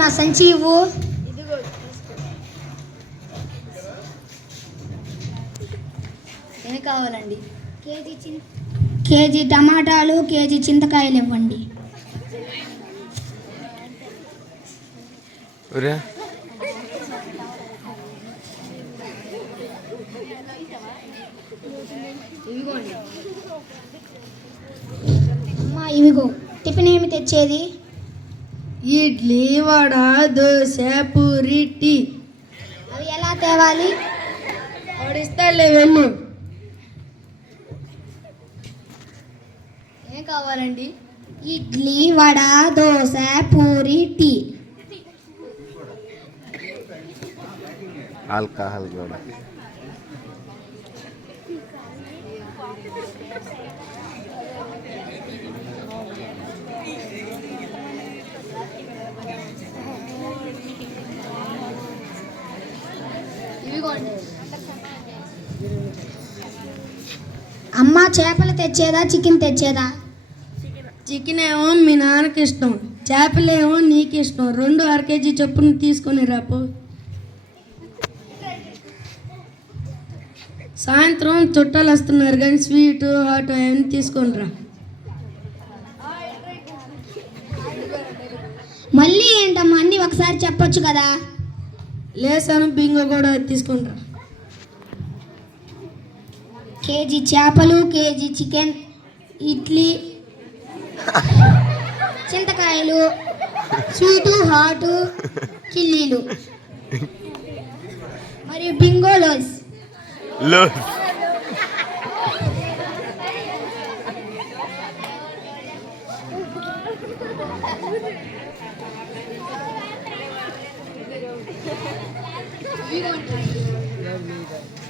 నా సంచి ఇవ్వు. ఏం కావాలండి? కేజీ టమాటాలు, కేజీ చింతకాయలు ఇవ్వండి. అమ్మా ఇవిగో. టిఫిన్ ఏమి తెచ్చేది? ఇడ్లీ, వడ, దోశ, పూరి, టీ. అవి ఎలా తేవాలి? వాడిస్తాలే వెళ్ళు. ఏం కావాలండి? ఇడ్లీ, వడ, దోశ, పూరి, టీ. ఆల్కహాల్ కూడా. అమ్మ చేపలు తెచ్చేదా, చికెన్ తెచ్చేదా? చికెన్ ఏమో మీ నాన్నకి ఇష్టం, చేపలేమో నీకు ఇష్టం. 2 అర కేజీ చొప్పున తీసుకొని రాపో. సాయంత్రం చుట్టాలు వస్తున్నారు కానీ స్వీట్, హాట్ అవన్నీ తీసుకొని రా. మళ్ళీ ఏంటమ్మా అన్నీ ఒకసారి చెప్పొచ్చు కదా. లేసాను బింగో కూడా తీసుకొని రా. కేజీ చేపలు, కేజీ చికెన్, ఇడ్లీ, చింతకాయలు, స్వీటు, హాటు, కిల్లీలు మరియు బింగో లోస్.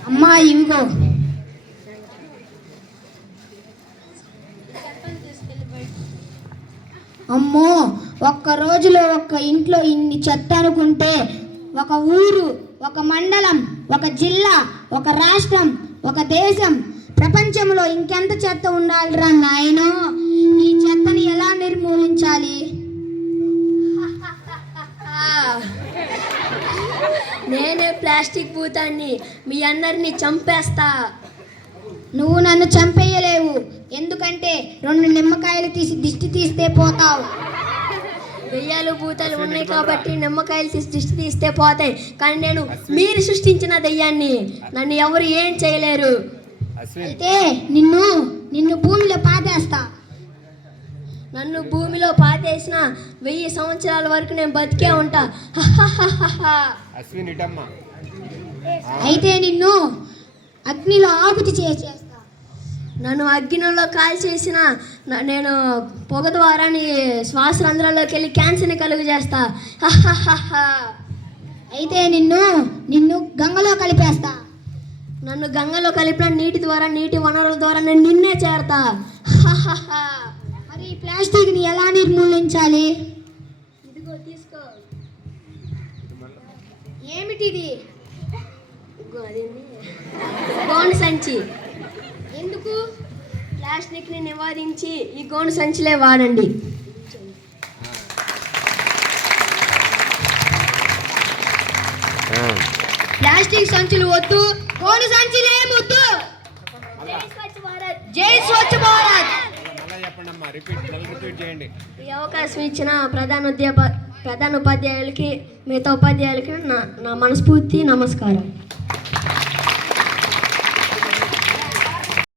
అమ్మా ఇవిగో. అమ్మో, ఒక్క రోజులో ఒక్క ఇంట్లో ఇన్ని చెత్త అనుకుంటే ఒక ఊరు, ఒక మండలం, ఒక జిల్లా, ఒక రాష్ట్రం, ఒక దేశం, ప్రపంచంలో ఇంకెంత చెత్త ఉండాలిరా నాయనో. ఈ చెత్తని ఎలా నిర్మూలించాలి? నేనే ప్లాస్టిక్ భూతాన్ని మీ అందరినీ చంపేస్తా. నువ్వు నన్ను చంపేయలేవు, ఎందుకంటే 2 నిమ్మకాయలు తీసి దిష్టి తీస్తే పోతావు. దెయ్యాలు భూతాలు ఉన్నాయి కాబట్టి నిమ్మకాయలు తీసి దిష్టి తీస్తే పోతాయి, కానీ నేను మీరు సృష్టించిన దెయ్యాన్ని, నన్ను ఎవరు ఏం చేయలేరు. అయితే నిన్ను భూమిలో పాతేస్తా. నన్ను భూమిలో పాతేసిన 1000 సంవత్సరాల వరకు నేను బతికే ఉంటా. అయితే నిన్ను అగ్నిలో ఆహుతి చేసేస్తా. నన్ను అగ్నిలో కాల్ చేసిన నేను పొగ ద్వారా శ్వాస రంధ్రాల్లోకి వెళ్ళి క్యాన్సర్ని కలుగు చేస్తా. అయితే నిన్ను గంగలో కలిపేస్తా. నన్ను గంగలో కలిపిన నీటి ద్వారా, నీటి వనరుల ద్వారా నేను నిన్నే చేరతా. మరి ఈ ప్లాస్టిక్ని ఎలా నిర్మూలించాలి? ఇదిగో తీసుకో. ఏమిటిది? గోను సంచి. ఎందుకు? ప్లాస్టిక్ని నివారించి ఈ గోను సంచిలే వాడండి. ప్లాస్టిక్ సంచులు వద్దు, గోను సంచులే వద్దు. జై స్వచ్ఛ భారత్. ఈ అవకాశం ఇచ్చిన ప్రధాన ఉపాధ్యాయులకి, మిగతా ఉపాధ్యాయులకి నా మనస్ఫూర్తి నమస్కారం.